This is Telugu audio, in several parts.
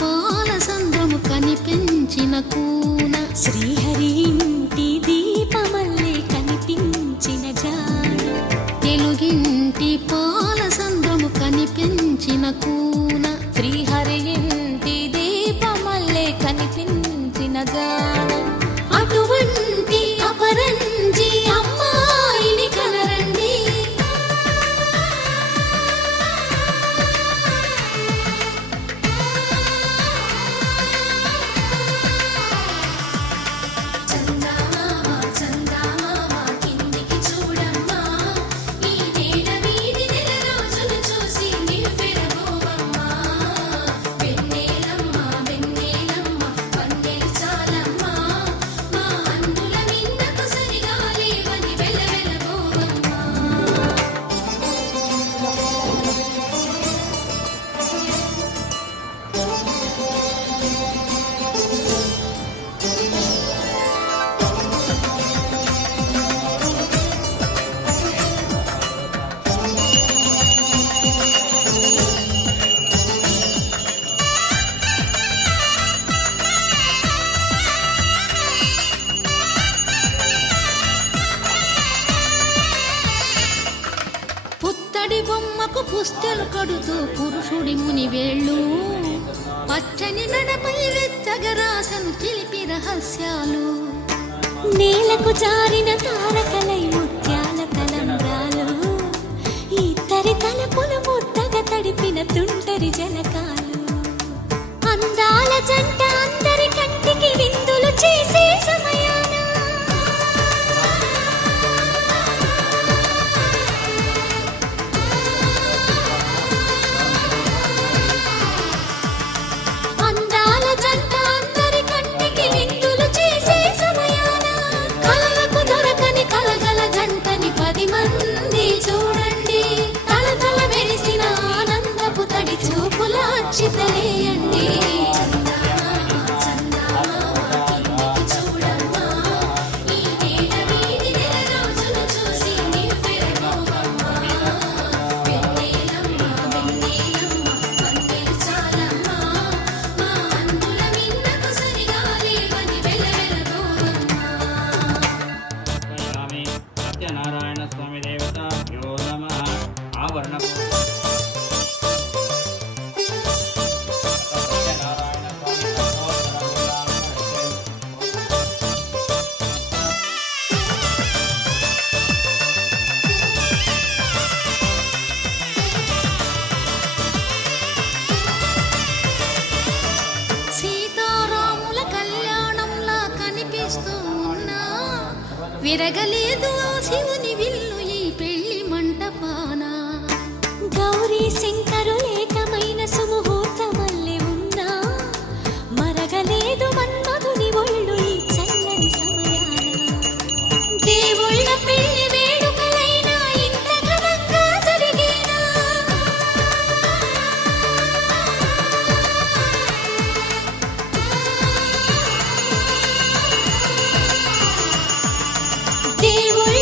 పాల సంద్రము కనిపించిన కూన శ్రీహరి ఇంటి దీపమల్లే కనిపించిన జాడ తెలుగింటి పాల సంద్రము కనిపించిన కూన శ్రీహరి ఇంటి దీపమల్లే కనిపించిన జాడ అటువంటి అపరంజి అమ్మాయిని కనరండి పుత్తడి బొమ్మకు పుస్తెలు కడుతూ పురుషుడి ముని వేళ్ళు పచ్చని నడపై వెచ్చగరాసను చిలిపి రహస్యాలు నేలకు జారిన తారకలై ముత్యాల తలంబ్రాలు ఇద్దరి తలపులు ముద్దగా తడిపిన తుంటరి జలకాలు అందాల జంట అందరి కంటికి విందులు చేసే సమయాన అందాల జంట అందరి కంటికి విందులు చేసే సమయాన కలలకు దొరకని కలగల జంటని 10 మంది చూడండి తలతల మెరిసిన ఆనందపు తడి చూపుల అచ్చితలేయండి సత్యనారాయణ స్వామి దేవత యో నమః ఆవరణ సీతారాముల కళ్యాణంలా కనిపిస్తూ ఉన్నా విరగలేదు ఆ శివుని విల్లు ఈ పెళ్లి మంటపాన గౌరీ శంకరులేకమైన సుముహూర్తమల్లె ఉన్నా మరగలేదు మన్మధుని ఒళ్ళు ఈ చల్లని సమయాన దేవుళ్ళ పెళ్లి వేడుకలైనా ఇంత ఘనంగా జరిగేనా దేవుళ్ళ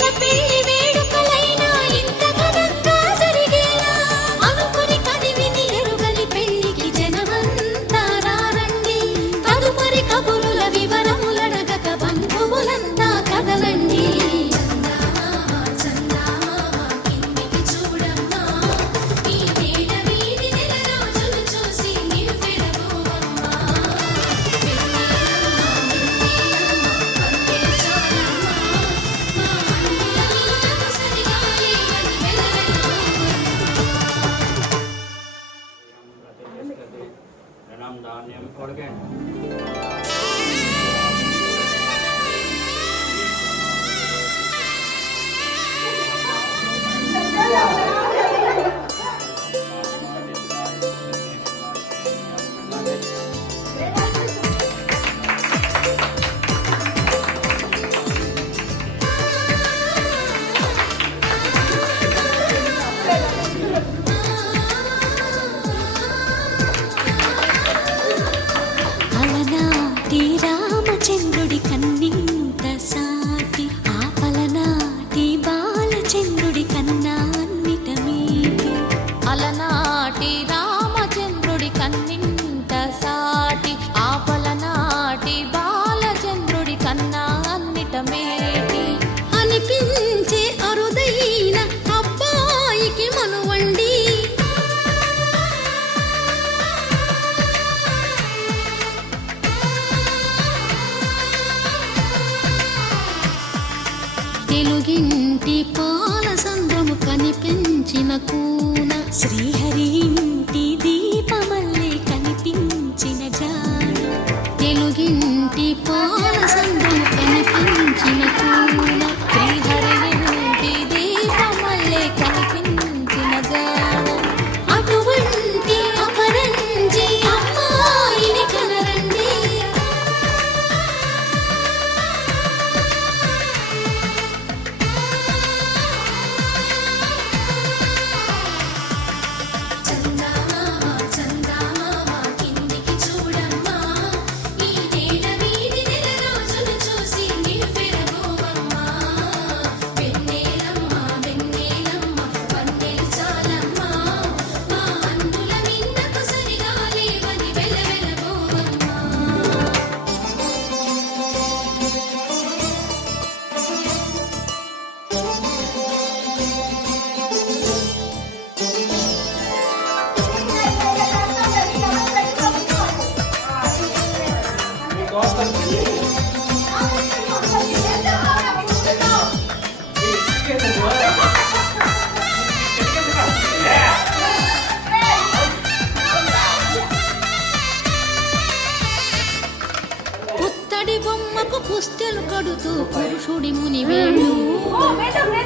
పుస్తెలు కడుతూ పురుషుడి ముని వేళ్ళు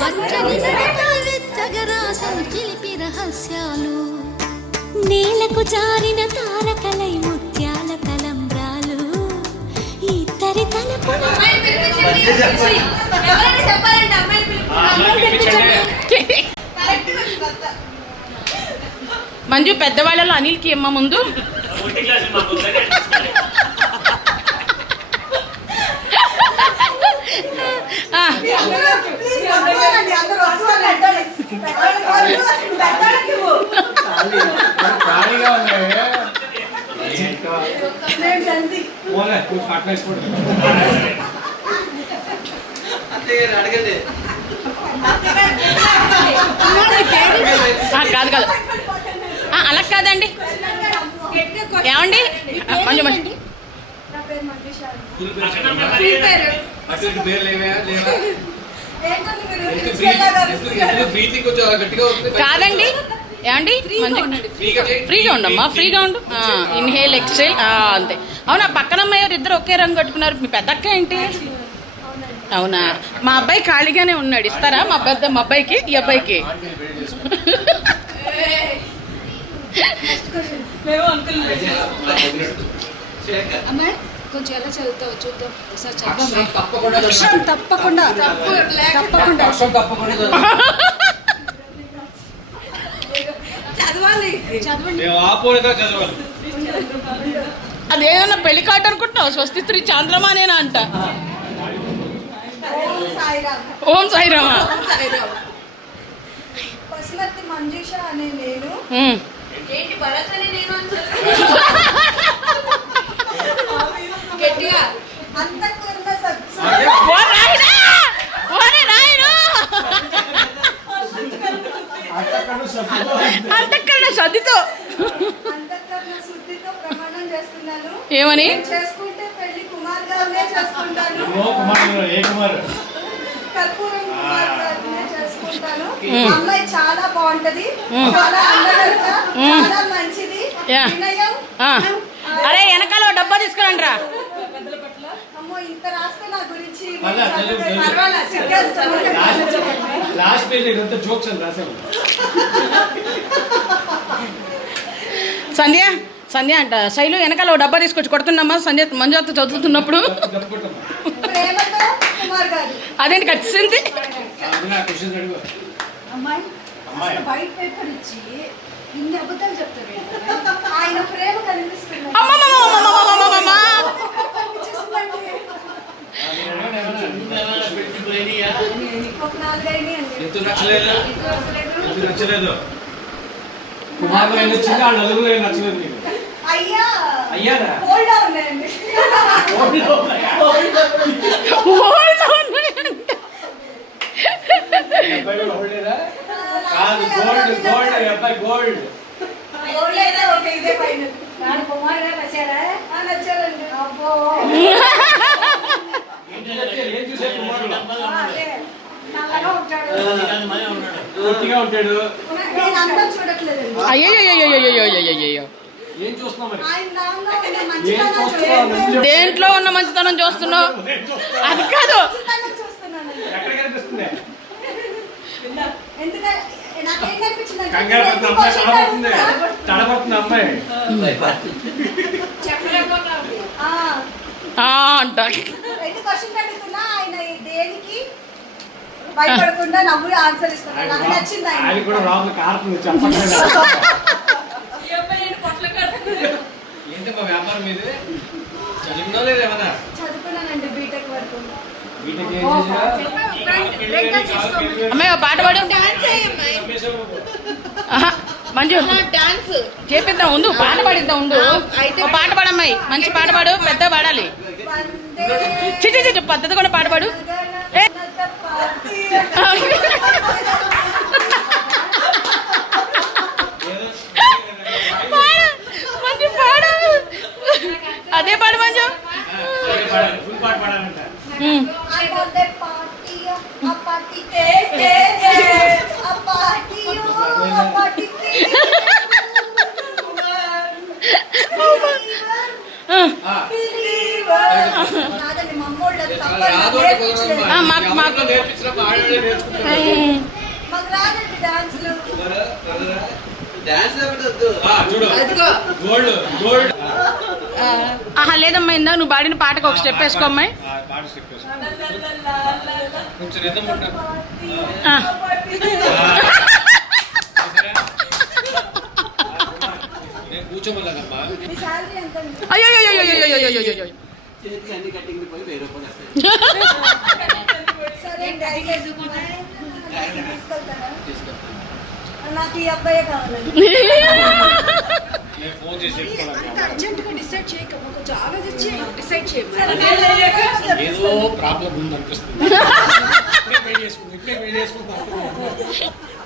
పచ్చని నడక వెచ్చగరాసలు చిలిపి రహస్యాలు నేలకు జారిన తారకలై ముత్యాల తలంబ్రాలు ఇద్దరి తలపుల మంజు పెద్దవాళ్ళలో అనిల్కి అమ్మ ముందు ఆ, కాదు కాదు అలా కాదండి ఏమండి మంజు మంజు కాదండి ఏమండి మంచి ఫ్రీగా ఉండమ్మా ఫ్రీగా ఉండు ఇన్హేల్ ఎక్స్హేల్ అంతే అవునా పక్కన అమ్మాయి ఎవరు ఇద్దరు ఒకే రంగు కట్టుకున్నారు మీ పెద్దక్క ఏంటి అవునా మా అబ్బాయి ఖాళీగానే ఉన్నాడు ఇస్తారా మా అబ్బాయికి ఈ అబ్బాయికి కొంచెం ఎలా చదువుతావు చూద్దాం ఒకసారి తప్పకుండా చదవండి అదేమన్నా పెళ్లి కాట అనుకుంటున్నావు స్వస్తి స్త్రీ చాంద్రమానేనా అంట ఓం సాయిరామా పశుమతి మంజుష అనే నేను ఏంటి భరత్ అని నేను గట్టిగా అంతఃకరణ అంతఃకరణ శుద్ధితో అంతఃకరణ శుద్ధితో ప్రమాణం చేస్తున్నాను ఏమని చేసుకుంటే పెళ్లి కుమార్ గారినే చేసుకుంటాను కర్పూరం కుమార్ గారినే చేసుకుంటాను అమ్మాయి చాలా బాగుంటది చాలా అందగత్త చాలా మంచిది వినయం అరే వెనకాల డబ్బా తీసుకురండి రా అమ్మో ఇంత రాస్తే నా గురించి సంధ్య సంధ్య అంట శైలు వెనకాల డబ్బా తీసుకొచ్చి కొడుతున్నమ్మా సంధ్య మంజుతో చదువుతున్నప్పుడు ప్రేమతో కుమార్ గారు అదేంటి ఖచ్చితంగా అమ్మాయి వైట్ పేపర్ ఇచ్చి ఇన్ని అబద్ధాలు చెప్తారు ఆయన ప్రేమ కనిపిస్తుంది ఒక 4 నచ్చలేదు కుమార్ నచ్చింది ఆ నలుగురు నచ్చలేదు నీకు అయ్యా అయ్యారా హోల్డ్ ఉన్నాయండి కాదు గోల్డ్ అబ్బాయి గోల్డ్ హోల్డ్ అయితే ఓకే ఇదే ఫైనల్ నాడు కుమార్ గారు నచ్చారా నచ్చారండి అబ్బో ఏం చూసే కుమారుడు నల్లగా ఉంటాడు పొట్టిగా ఉంటాడు నేను అంతా చూడట్లేదండి అయ్యో ఏం చూస్తున్నావు మరి ఆయన నాన్న ఉన్న ఏం మంచితనం చూస్తున్నావు దేంట్లో ఉన్న మంచితనం చూస్తున్నావు అది కాదు చూస్తున్నానండి ఎక్కడ కనిపిస్తుంది ఎందుకంటే నాకేం కనిపించిందంటే కంగారు పడుతుంది అమ్మాయి తడబడుతుంది అమ్మాయి అంట ఎన్ని క్వశ్చన్ అడుగుతున్నా ఆయన దేనికి భయపడకుండా నవ్వు ఆన్సర్ ఇస్తున్నారు నాకు నచ్చింది ఆయన ఆయన కూడా రాబు కారుతుంది చెప్పండి ఏంటి మా వ్యాపారం మీద చదివినా లేదు ఏమన్నా చదువుకున్నానండి బీటెక్ వరకు వీటికి ఏం చేసినా అమ్మాయి ఒక పాట పాడు ఆహా, మంజు డాన్స్ చేపిద్దాం ఉండు పాట పాడిద్దాం ఉండు ఒక పాట పాడమ్మాయి మంచి పాట పాడు పెద్ద పాడాలి చిచి పద్ధతి కూడా పాట పాడు ఏ? మంజు పాడు అదే పాడు మంజు ఫుల్ పాట పాడాలంట I want that party, a party, a party, a party. నాదండి మమ్మోళ్ళ స్కూల్లో నేర్పించినప్పుడు ఆడవాళ్ళే నేర్చుకుంటారు. మాకు రాదండి డాన్సులు. డాన్స్ చూడు గోల్డ్ గోల్డ్. ఆహా లేదమ్మా ఇందా నువ్వు పాడిన పాటకు ఒక స్టెప్ వేసుకో అమ్మాయి. పాట స్టెప్ వేసుకో. కొంచెం రిథం ఉంటా. ఆ. నేను కూర్చోమన్నానమ్మా. మీ శాలరీ ఎంత అండి? అయ్యో సరే అండి, 5 తీసుకెళ్తారా? నాకు ఈ అబ్బాయే కావాలండి. నేను ఫోన్ చేసి చెప్పుకోవాలి. అర్జెంటుగా డిసైడ్ చేయకమ్మా, కొంచెం ఆలోచించి డిసైడ్ చేయమ్మా. ఏదో ప్రాబ్లం ఉంది అనిపిస్తుంది. ఇప్పుడే పెళ్లి చేసుకుంటాం.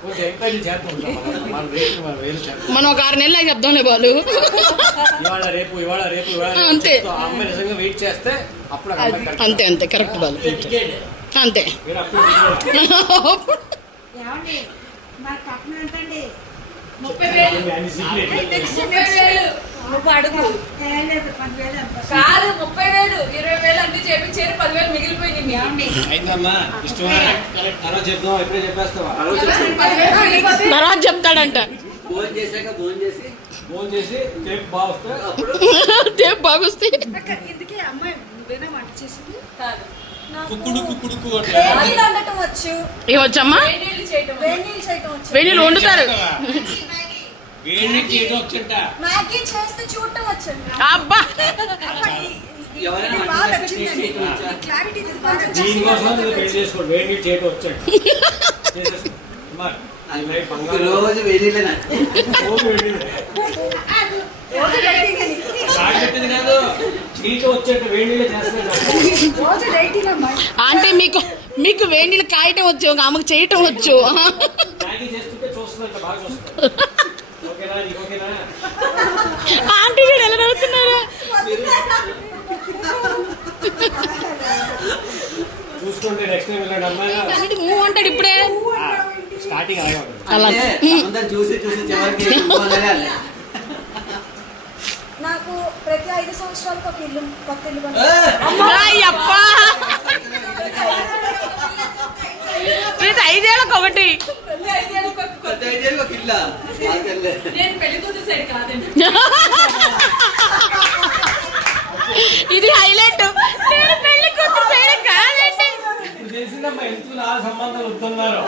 కొంచెం ఎంకరేజ్ చేస్తూ ఉంటాం. మన రేపు మన వేలు చేస్తాం. మనం ఒక 6 నెలలు చెప్దాంలే బాలు. ఇవాళ రేపు అంతే. ఆ అమ్మాయి నిజంగా వెయిట్ చేస్తే అప్పుడు అంతే కరెక్ట్ బాలు అంతే. మీరు అప్పుడు ఏమండి మరి కట్నం ఎంతండి? 30,000 నువ్వు అడుగు. ఏం లేదు, 10,000 ఎంత? కాదు 30,000, 20,000 అన్ని చేపించారు, 10,000 మిగిలిపోయింది. ఏమండి? అయిందమ్మా ఇష్టమా? తర్వాత చెప్దాం. ఇప్పుడే చెప్పేస్తావా? తర్వాత చెప్తాడంట. ఫోన్ చేసి టేప్ బాగా వస్తే అప్పుడు టేప్ బాగొస్తే అక్క, ఇందుకే అమ్మాయి నువ్వేనా వంట చేసింది? కాదు. నాకు కుక్కుడుకు వేడినీళ్ళు వండటం వచ్చు, ఏమొచ్చమ్మా? వేడినీళ్ళు చేయటం. వేడినీళ్ళు చేయటం వచ్చు, వేణీళ్ళు వండుతారు. వేడికి ఏదో వచ్చంట. మ్యాగీ చేస్తే చూడటం వచ్చండి. అబ్బా ఇది బాగా వచ్చిందండి. క్లారిటీ ఇది బాగా వచ్చింది. దీనికోసం నువ్వు పెళ్లి చేసుకోండి. వేడి చేయడం వచ్చాడు. రోజు వెళ్ళిలే రోజు డైటింగ్ అని. పెట్టింది కాదు నీకు వచ్చేట్టు వేడి చేస్తాడు. రోజు డైటింగ్ అమ్మా. అంటే మీకు వేణీళ్ళు కాయటం వచ్చు, ఒక ఆమెకు చేయటం వచ్చు. మ్యాగీ చేస్తుంటే చూస్తుందంట, బాగా చూస్తుంది. ఓకేనా? నీకు ఓకేనా? ఆంటీ చూడు ఎలా నవ్వుతున్నారా. చూసుకోండి. నెక్స్ట్ టైం వెళ్ళాడు అమ్మాయి అంటే మూవ్ అంటాడు ఇప్పుడే. స్టార్టింగ్ అలాగే ఉంటుంది. అలా అందరు చూసి చివరికి నాకు ప్రతి 5 సంవత్సరాలకు ఒక ఇల్లు, కొత్త ఇల్లు కొనాలి. అయ్యప్పా ప్రతి 5 ఏళ్ళకి ఒకటి. ఒక ఇల్లా నేను పెళ్లి కూతురు సైడ్ కాదండి. ఇది హైలైట్. నేను పెళ్లి కూతురు సైడ్ కాదండి. ఇప్పుడు తెలిసిందమ్మా ఎందుకు నా సంబంధాలు వద్దన్నారు.